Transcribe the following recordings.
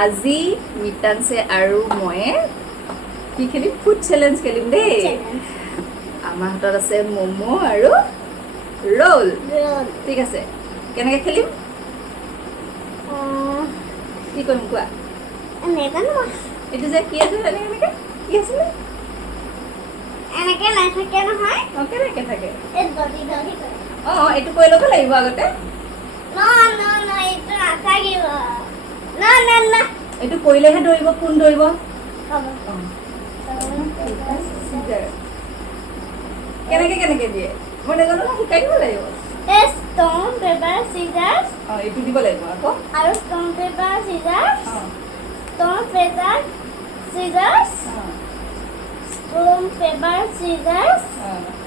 আজি মিতানছে আৰু ময়ে কি খেলিম ফুড চেলেঞ্জ খেলিম দেই আমাৰ হাতত আছে ম'ম' আৰু ৰোল ঠিক আছে কেনেকৈ খেলিম কি কৰিম কোৱা এইটো যে কি আছে এনেকৈ কি আছিলে এনেকে নাথাকে নহয় কেনেকৈ থাকে এই দলি দলি কৰে এইটো কৰি ল'ব লাগিব আগতে এইটো নাথাকিব না এইটো কৰিলেহে দৌৰিব কোন দৌৰিব কেনেকৈ দিয়ে মই নাজানো নহয় শিকাই দিব লাগিব stone paper scissors এইটো দিব লাগিব আকৌ আৰু stone paper scissors stone paper scissors stone paper scissors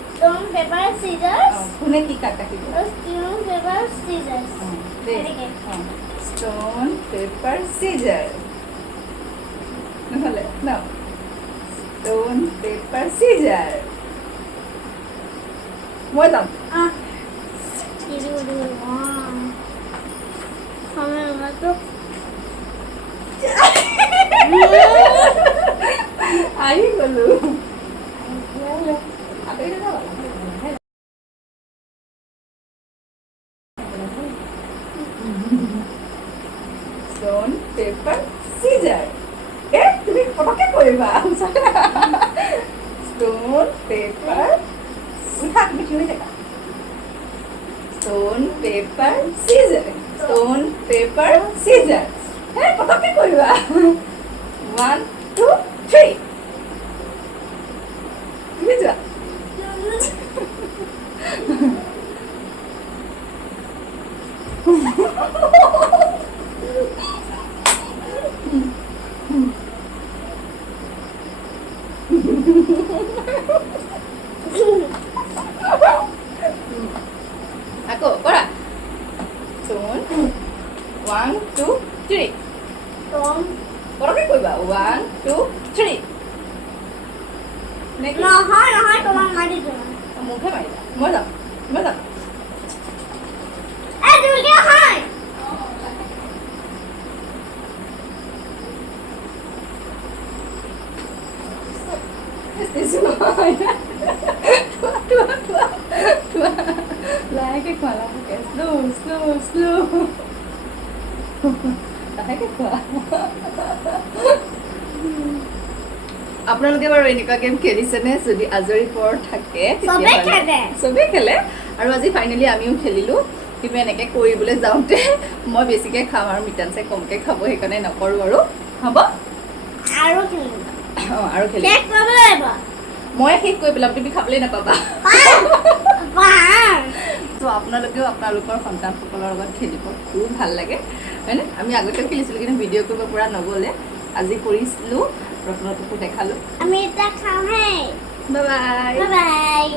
stone paper scissors কোনে কি কাট কাটিব stone paper scissors stone paper scissors নহ'লে ন stone paper scissors মই যাম আহি গ'লো stone paper scissors তুমি পটককৈ কৰিবা stone paper উঠা তুমি থিয় থাকা stone paper scissors stone paper scissors পটককৈ কৰিবা 1 2 3 তুমি যোৱা আকৌ কৰা stone 1 2 3 পটককৈ কৰিবা 1 2 3 নহয় তোমাক মাৰি দিওঁ মুখে মাৰিবা মই যাম দুৰ্গা হয় লাহেকৈ খোৱা লাহেকৈ শ্ল' লাহেকৈ খোৱা আপোনালোকে বাৰু এনেকুৱা গেম খেলিছেনে যদি আজৰি পৰ থাকে চবেই খেলে আৰু আজি ফাইনেলি আমিও খেলিলোঁ কিন্তু এনেকৈ কৰিবলৈ যাওঁতে মই বেছিকৈ খাম আৰু মিতানছে কমকৈ খাব সেইকাৰণে নকৰোঁ আৰু হ'ব আৰু খেলিম মই শেষ কৰি পেলাম তুমি খাবলৈ নাপাবা ত' আপোনালোকেও আপোনালোকৰ সন্তানসকলৰ লগত খেলিব খুব ভাল লাগে হয়নে আমি আগতেও খেলিছিলোঁ কিন্তু ভিডিঅ' কৰিব পৰা নগ'লে আজি কৰিছিলোঁ আপোনালোককো দেখালোঁ আমি এটা খাওঁ হে বাই বাই বাই